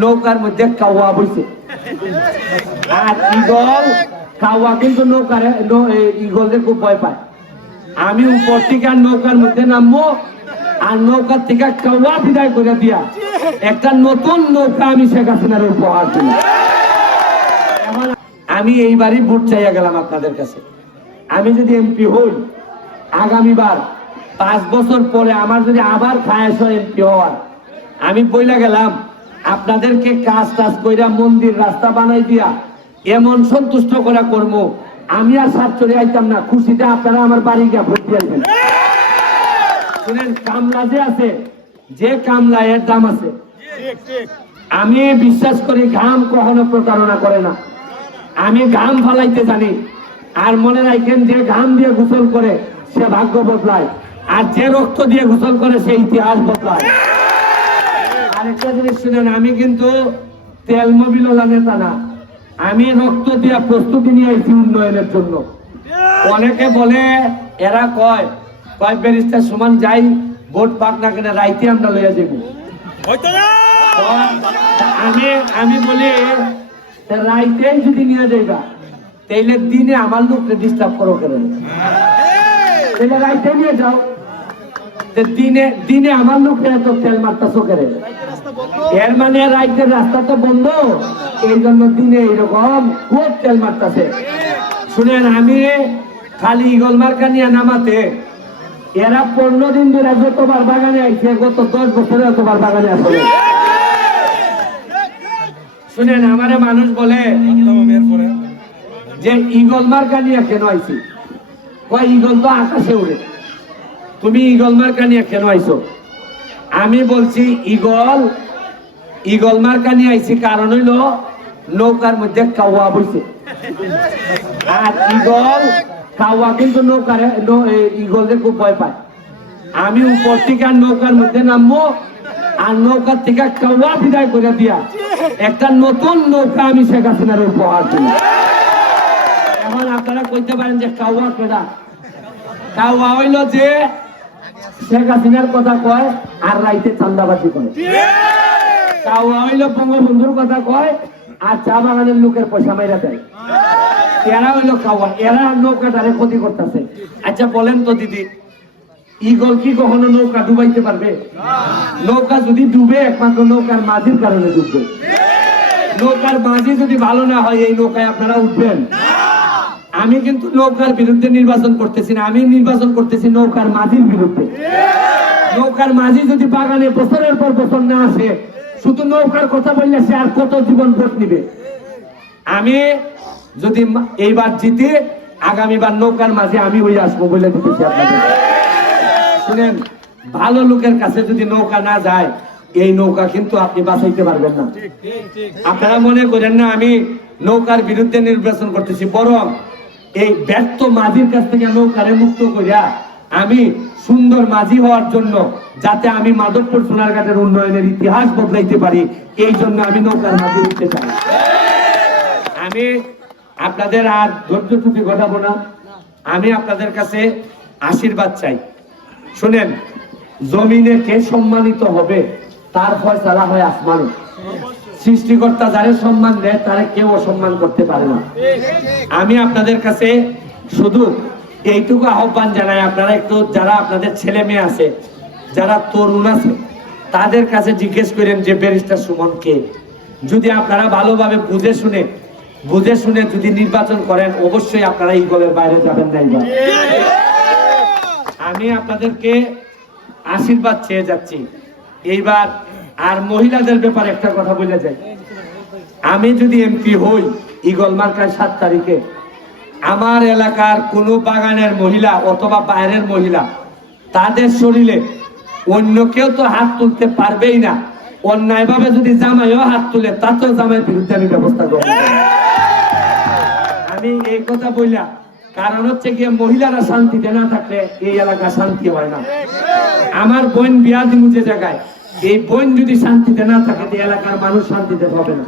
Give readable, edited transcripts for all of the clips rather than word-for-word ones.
নৌকার মধ্যে কাওয়া বইছে, আর ঈগল কাওয়া কিন্তু ঈগলদের খুব ভয় পায়। আমি উপর থেকে নৌকার মধ্যে নামবো, আর নৌকার থেকে কাওয়া বিদায় করে দিয়া একটা নতুন নৌকা আমি শেখ হাসিনার উপহার দিই। এখন আমি এইবারই ভোট চাইয়া গেলাম আপনাদের কাছে। আমি যদি এমপি হই, আগামীবার 5 বছর পরে আমার যদি আবার খায়াস হয় এমপি হওয়ার, আমি বইলা গেলাম আপনাদেরকে কাজ টাজ কইরা মন্দির রাস্তা বানাই দিয়া এমন সন্তুষ্ট করা করবো, আমি আর সাত চলে আইতাম না, খুশিটা আপনারা আমার বাড়ি গিয়া ভোট দিয়ে আসবেন। শুনেন, কামলা যে আছে, যে কামলা এর দাম আছে। আমি বিশ্বাস করি ঘাম কখনো প্রতারণা করে না। আমি ঘাম ফালাইতে জানি। আর মনে রাখেন, যে ঘাম দিয়ে গোসল করে সে ভাগ্য বদলায়, আর যে রক্ত দিয়ে গোসল করে সে ইতিহাস বদলায়। আরেকটা জিনিস শুনেন, আমি কিন্তু তেল মবিলওয়ালা নেতা না, আমি রক্ত দিয়ে প্রস্তুতি নিয়ে আইছি উন্নয়নের জন্য। অনেকে বলে, এরা কয় ব্যারিস্টার সমান যাই ভোট পাক না কেন, রাইতে আমরা লইয়া যাবো। আমি বলি, রাইতেই যদি নিয়ে যাইবা, তাইলে দিনে আমার লোককে ডিস্টার্ব করো কেন? তাইলে রাইতে নিয়ে যাও। দিনে আমার লোককে এত তেল মারতেছো কেন? এর মানে রাইতের রাস্তা তো বন্ধ, এই জন্য দিনে এইরকম খুব তেল মারতেছে। শুনেন, আমি খালি ঈগল মার্কা নিয়ে নামাতে এরা 15 দিন ধরে যতবার বাগানে আইছে, গত 10 বছরে এতবার বাগানে আসলে। শুনেন, আমারে মানুষ বলে যে ঈগল মার্কা নিয়ে কেন আইছি? কয়, ঈগল তো আকাশে উড়ে, তুমি ঈগল মার্কা নিয়ে কেন আইছো? আমি বলছি, ঈগল মার্কা নিয়ে আইছি কারণ হইল নৌকার মধ্যে কাওয়া বইছে, আর কাওয়া কিন্তু ঈগলদের খুব ভয় পায়। আমি উপর থেকে নৌকার মধ্যে নামবো, আর নৌকার থেকে কাওয়া বিদায় করে দিয়া একটা নতুন নৌকা আমি শেখ হাসিনার উপহার দিই। এখন আপনারা কইতে পারেন যে কাওয়া কেডা? কাওয়া হইল যে শেখ হাসিনার কথা কয় আর রাইতে চান্দাবাজি করে। কাওয়া হইল বঙ্গবন্ধুর কথা কয় আর চা বাগানের লোকের পয়সা মাইরা দেয়। এরা হইল কাওয়া, এরা নৌকাটারে ক্ষতি করতেছে। আচ্ছা বলেন তো দিদি, ঈগল কি কখনো নৌকা ডুবাইতে পারবে? নৌকা যদি ডুবে, একমাত্র নৌকার মাঝির কারণে ডুববে। নৌকার মাঝি যদি ভালো না হয়, এই নৌকায় আপনারা উঠবেন? আমি কিন্তু নৌকার বিরুদ্ধে নির্বাচন করতেছি না, আমি নির্বাচন করতেছি নৌকার মাঝির বিরুদ্ধে। নৌকার মাঝি যদি বাগানে বছরের পর বছর না আসে, শুধু নৌকার কথা বললে সে আর কত জীবন ভোট নিবে? আমি যদি এইবার জিতে, আগামীবার নৌকার মাঝে আমি হয়ে আসবো বলে দিতেছি আপনাদের। শুনেন, ভালো লোকের কাছে যদি নৌকা না যায়, এই নৌকা কিন্তু আপনি বাঁচাইতে পারবেন না। আপনারা মনে করেন না আমি নৌকার বিরুদ্ধে নির্বাচন করতেছি, বরং এই ব্যর্থ মাঝির কাছ থেকে নৌকারে মুক্ত করিয়া আমি সুন্দর মাঝি হওয়ার জন্য, যাতে আমি মাধবপুর সোনারঘাটের উন্নয়নের ইতিহাস বদলাইতে পারি, এই জন্য আমি নৌকার মাঝি উঠতে চাই। আমি আপনাদের আর ধৈর্য ছুটি ঘটাবো না, আমি আপনাদের কাছে আশীর্বাদ চাই। শুনেন, জমিনে কে সম্মানিত হবে তার ফয়সালা হয় আসমানে। সৃষ্টিকর্তা যারে সম্মান দেয় তারে কেউ অসম্মান করতে পারে না। আমি আপনাদের কাছে শুধু এইটুকু আহ্বান জানাই, আপনারা একটু, যারা আপনাদের ছেলে মেয়ে আছে, যারা তরুণ আছে, তাদের কাছে জিজ্ঞেস করেন যে ব্যারিস্টার সুমন কে। যদি আপনারা ভালোভাবে বুঝে শুনে যদি নির্বাচন করেন, অবশ্যই আপনারা ঈগলের বাইরে যাবেন না। আমি আপনাদেরকে আশীর্বাদ চেয়ে যাচ্ছি এইবার। আর মহিলাদের ব্যাপারে একটা কথা বলে যাই, আমি যদি এমপি হই ঈগল মার্কায় 7 তারিখে, আমার এলাকার কোন বাগানের মহিলা অথবা বাইরের মহিলা, তাদের শরীরে অন্য কেউ তো হাত তুলতে পারবেই না। অন্যায় ভাবে যদি জামাইও হাত তুলে, তাতেও জামাইয়ের বিরুদ্ধে আমি ব্যবস্থা করব। আমি এই কথা বললাম কারণ হচ্ছে গিয়ে, মহিলারা শান্তিতে না থাকলে এই এলাকা শান্তি হয় না। আমার বোন বিয়া দিমু যে জায়গায়, এই বোন যদি শান্তিতে না থাকে, এই এলাকার মানুষ শান্তিতে হবে না।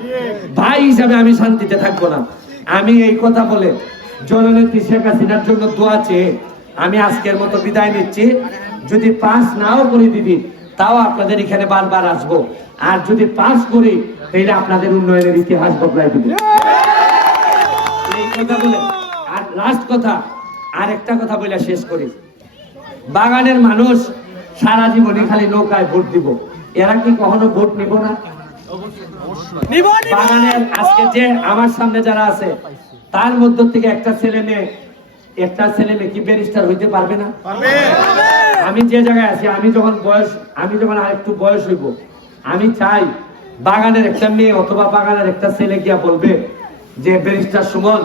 ভাই হিসাবে আমি শান্তিতে থাকবো না। আমি এই কথা বলে জননেত্রী শেখ হাসিনার জন্য দোয়া চেয়ে আমি আজকের মতো বিদায় নিচ্ছি। যদি পাস নাও করি দিদি, তাও আপনাদের এখানে বারবার আসবো, আর যদি পাস করি তাহলে আপনাদের উন্নয়নের ইতিহাস বদলাই দিবে। এই কথা বলে আর লাস্ট কথা, আর একটা কথা বলে শেষ করি। বাগানের মানুষ সারা জীবনে খালি নৌকায় ভোট দিব, এরা কি কখনো ভোট নিব না? বাগানের আজকে যে আমার সামনে যারা আছে তার মধ্য থেকে একটা ছেলে মেয়ে কি ব্যারিস্টার হইতে পারবে না? আমি যে জায়গায় আছি, আমি যখন আরেকটু বয়স হইব, আমি চাই বাগানের একটা মেয়ে অথবা বাগানের একটা ছেলে গিয়া বলবে যে ব্যারিস্টার সুমন,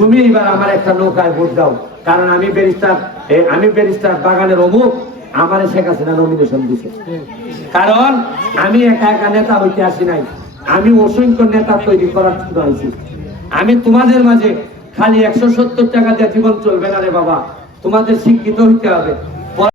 তুমি এবার আমার একটা নৌকায় ভোট দাও, কারণ আমি ব্যারিস্টার বাগানের অমুক, আমার শেখ হাসিনা নমিনেশন দিছে। কারণ আমি একা একা নেতা হইতে আসি নাই, আমি অসংখ্য নেতা তৈরি করার জন্য আইছি। আমি তোমাদের মাঝে খালি 170 টাকা দিয়ে জীবন চলবে না রে বাবা, তোমাদের শিক্ষিত হইতে হবে।